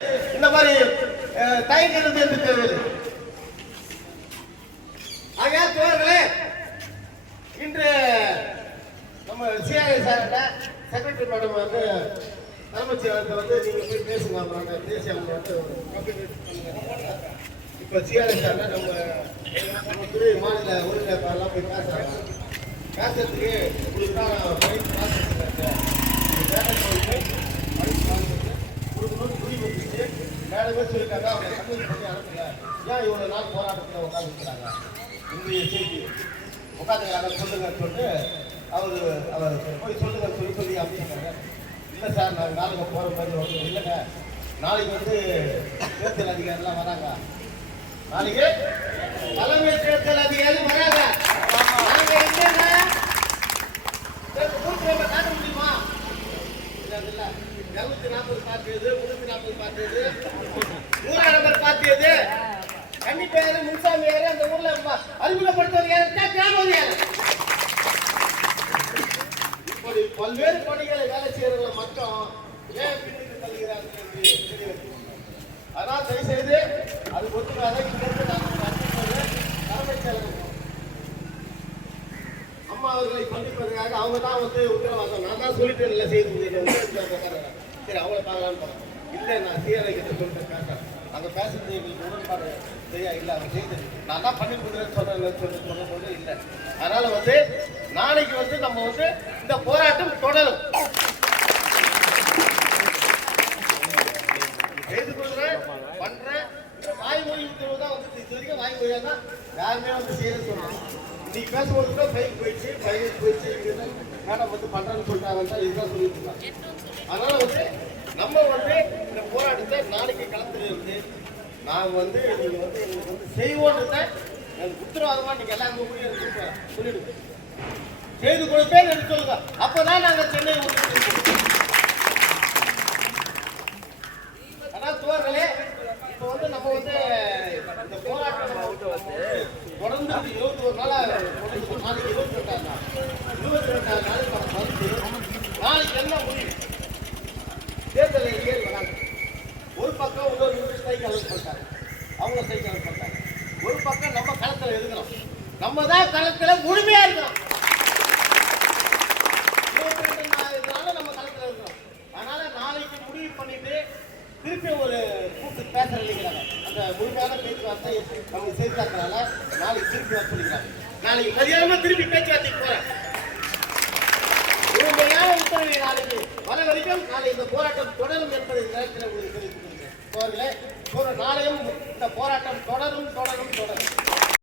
இந்த மாதிரி தயங்கிறது என்று தேவையில்லை. ஆகையால் தோழர்களே, இன்று நம்ம சிஐ சார்கிட்ட செக்ரட்டரி மேடம் வந்து தலைமைச் செயலகத்தை வந்து நீங்க போய் பேசுங்க, பேசி அவங்க வந்து இப்ப சிஐ சார்ல நம்ம துறை மாநில ஒருங்கிணைப்பாளர்லாம் போய் பேசுறாங்க. பேசுறதுக்கு உங்களுக்கு தான் மேடமே சொல்லிட்டாங்க, அவங்க கம்யூனிஸ்ட் பண்ணி அனுப்பல, ஏன் இவ்வளவு நாள் போராட்டத்தில் உட்காந்து இருக்கிறாங்க, இன்றைய செய்தி உட்காந்துக்கிறாங்க சொல்லுங்கன்னு சொல்லிட்டு அவர் போய் சொல்லுங்க சொல்லி அமைச்சிருக்காங்க. இல்லை சார், நாங்கள் நாளைக்கு போகிற மாதிரி வந்து இல்லைங்க, நாளைக்கு வந்து தேர்தல் அதிகாரிலாம் வராங்க, நாளைக்கு தலைமை தேர்தல் அதிகாரி வராங்க, நாங்கள் இல்லைங்க காட்ட முடியுமா? இல்லை 240 பார்த்தது, 340 பார்த்தது, 100 நம்பர் பார்த்தது, கன்னிப்பேரு முன்சாமியாரு அந்த ஊர்ல அறிமுகப்படுத்துவது யாரு? இப்படி பல்வேறு பணிகளை வேலை செய்யறவங்க மட்டும் ஏன் பின்னுக்கு தள்ளுகிறார்கள் என்று தெரியவில்லை. அதனால் தயவு செய்து அது ஒத்துக்காத தலைமைச் செயலகம் அம்மா அவர்களை சந்திப்பதற்காக அவங்க தான் வந்து உத்தரவாதம். நான் தான் சொல்லிட்டேன் இல்லை செய்து சரி அவங்கள பார்க்கலான்னு போனேன். இல்லை, நான் சிஆர்ஐ கிட்ட சொல்லிட்டு பேசுறேன், அங்கே பேசுறது எங்களுக்கு உடன்பாடு சரியா இல்லை, அவங்க செய்து நான் தான் பண்ணி கொடுக்குறேன்னு சொல்லும்போது இல்லை. அதனால வந்து நாளைக்கு வந்து நம்ம வந்து இந்த போராட்டம் தொடரும். செய்து கொடுக்குறேன் பண்றேன், வாய்மொழி உத்தரவு தான் வந்து இது வரைக்கும் வாய்மொழியா தான் யாருமே வந்து செய்யணும்னு சொன்னாங்க. இன்னைக்கு பேசும்போது கூட பைக் போயிடுச்சு மேடம் வந்து பண்றேன்னு சொல்லிட்டாங்க, இதுதான் சொல்லிட்டு இருக்காங்க. அதனால வந்து நம்ம வந்து இந்த போராட்டத்தை நாளைக்கு களத்தில் இருந்து நான் வந்து நீங்க வந்து எங்களுக்கு வந்து செய்வோன்றத எனக்கு உத்தரவாதமா நீங்க எல்லாருமே சொல்லிடுங்க, செய்து கொடுப்பேன் என்று சொல்லுங்க. அப்பதான் நாங்கள் சென்னை அதான் தோழர்களே, இப்போ வந்து நம்ம வந்து இந்த போராட்டம் தொடர்ந்து 21 நாளா நாளைக்கு 22 நாள் 22 நாள் நம்ம வந்து நாளைக்கு என்ன முடியும்? தேர்தல் அறிக்கையில் வராங்க. ஒரு பக்கம் இன்னொரு ஸ்ட்ரைக் அலோட் பண்ணிட்டாங்க, அவங்க ஸ்ட்ரைக் அலோட் பண்ணிட்டாங்க. ஒரு பக்கம் நம்ம களத்தில் இருக்கிறோம், நம்ம தான் களத்தில் முழுமையா இருக்கிறோம். 22 நாள் நம்ம களத்தில் இருக்கிறோம். அதனால நாளைக்கு முடிவு பண்ணிட்டு திருப்பி ஒரு கூட்டு பேச நினைக்கிறாங்க. அந்த முழுமையான பேச்சுவார்த்தை அவங்க செய்தாக்கிறனால நாளைக்கு திருப்பி வர சொல்லிக்கிறாங்க. நாளைக்கு மதியானமா திருப்பி பேச்சுவார்த்தைக்கு போறேன். முழுமையான உத்தரவை நாளைக்கு வர வரைக்கும் நாளை இந்த போராட்டம் தொடரும் என்பதை நேரத்தில் உங்களுக்கு தெரிவித்துக் கொள்கிறேன். நாளையும் இந்த போராட்டம் தொடரும்.